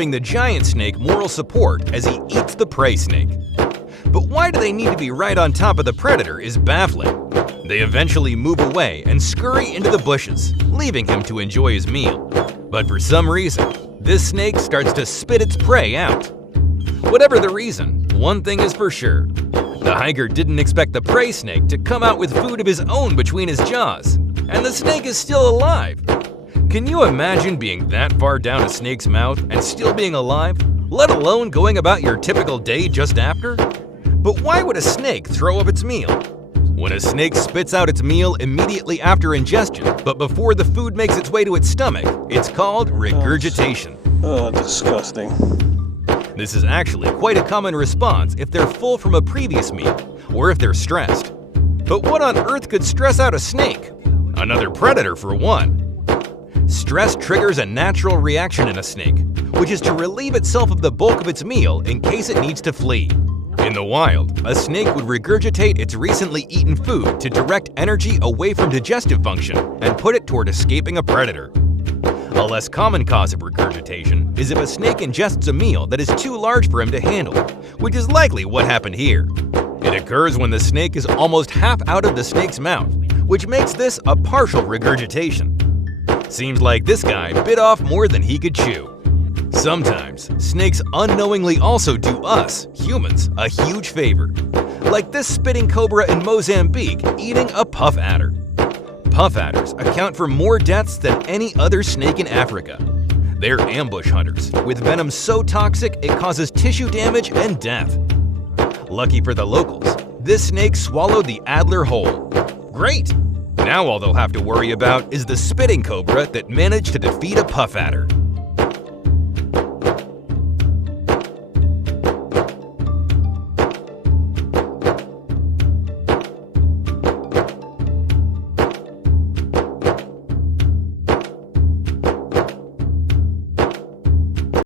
giving the giant snake moral support as he eats the prey snake. But why do they need to be right on top of the predator is baffling. They eventually move away and scurry into the bushes, leaving him to enjoy his meal. But for some reason, this snake starts to spit its prey out. Whatever the reason, one thing is for sure. The hiker didn't expect the prey snake to come out with food of his own between his jaws, and the snake is still alive. Can you imagine being that far down a snake's mouth and still being alive, let alone going about your typical day just after? But why would a snake throw up its meal? When a snake spits out its meal immediately after ingestion, but before the food makes its way to its stomach, it's called regurgitation. Oh, disgusting. This is actually quite a common response if they're full from a previous meal, or if they're stressed. But what on earth could stress out a snake? Another predator for one. Stress triggers a natural reaction in a snake, which is to relieve itself of the bulk of its meal in case it needs to flee. In the wild, a snake would regurgitate its recently eaten food to direct energy away from digestive function and put it toward escaping a predator. A less common cause of regurgitation is if a snake ingests a meal that is too large for him to handle, which is likely what happened here. It occurs when the snake is almost half out of the snake's mouth, which makes this a partial regurgitation. Seems like this guy bit off more than he could chew. Sometimes, snakes unknowingly also do us, humans, a huge favor. Like this spitting cobra in Mozambique eating a puff adder. Puff adders account for more deaths than any other snake in Africa. They're ambush hunters, with venom so toxic it causes tissue damage and death. Lucky for the locals, this snake swallowed the adder whole. Great! Now all they'll have to worry about is the spitting cobra that managed to defeat a puff adder.